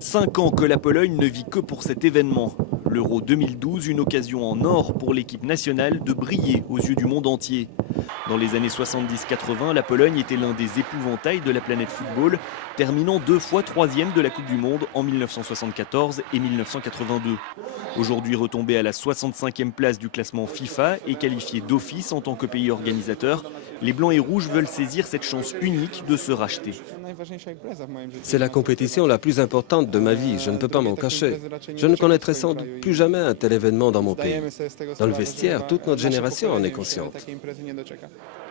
5 ans que la Pologne ne vit que pour cet événement. L'Euro 2012, une occasion en or pour l'équipe nationale de briller aux yeux du monde entier. Dans les années 70-80, la Pologne était l'un des épouvantails de la planète football, terminant 2 fois 3e de la Coupe du Monde en 1974 et 1982. Aujourd'hui retombée à la 65e place du classement FIFA et qualifiée d'office en tant que pays organisateur, les Blancs et Rouges veulent saisir cette chance unique de se racheter. C'est la compétition la plus importante de ma vie, je ne peux pas m'en cacher. Je ne connaîtrai sans doute plus jamais un tel événement dans mon pays. Dans le vestiaire, toute notre génération en est consciente.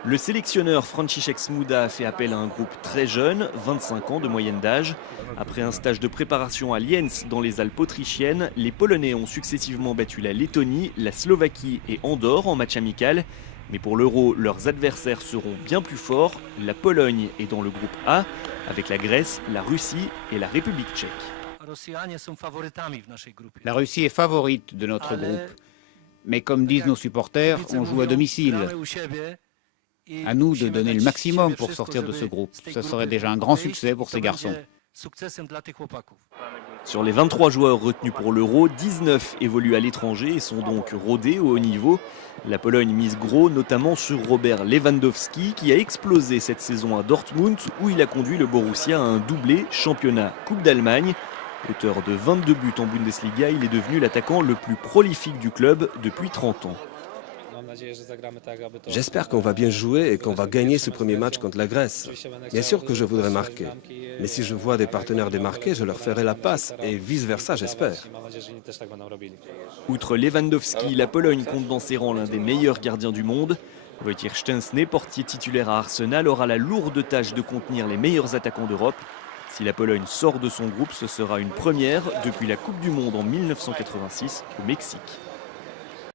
Le sélectionneur Franciszek Smuda a fait appel à un groupe très jeune, 25 ans de moyenne d'âge. Après un stage de préparation à Lienz dans les Alpes autrichiennes, les Polonais ont successivement battu la Lettonie, la Slovaquie et Andorre en match amical. Mais pour l'Euro, leurs adversaires seront bien plus forts. La Pologne est dans le groupe A, avec la Grèce, la Russie et la République tchèque. La Russie est favorite de notre groupe. Mais comme disent nos supporters, on joue à domicile. À nous de donner le maximum pour sortir de ce groupe. Ce serait déjà un grand succès pour ces garçons. Sur les 23 joueurs retenus pour l'Euro, 19 évoluent à l'étranger et sont donc rodés au haut niveau. La Pologne mise gros notamment sur Robert Lewandowski qui a explosé cette saison à Dortmund où il a conduit le Borussia à un doublé championnat Coupe d'Allemagne. Auteur de 22 buts en Bundesliga, il est devenu l'attaquant le plus prolifique du club depuis 30 ans. J'espère qu'on va bien jouer et qu'on va gagner ce premier match contre la Grèce. Bien sûr que je voudrais marquer. Mais si je vois des partenaires démarquer, je leur ferai la passe et vice-versa, j'espère. Outre Lewandowski, la Pologne compte dans ses rangs l'un des meilleurs gardiens du monde. Wojciech Szczęsny, portier titulaire à Arsenal, aura la lourde tâche de contenir les meilleurs attaquants d'Europe. Si la Pologne sort de son groupe, ce sera une première depuis la Coupe du Monde en 1986 au Mexique.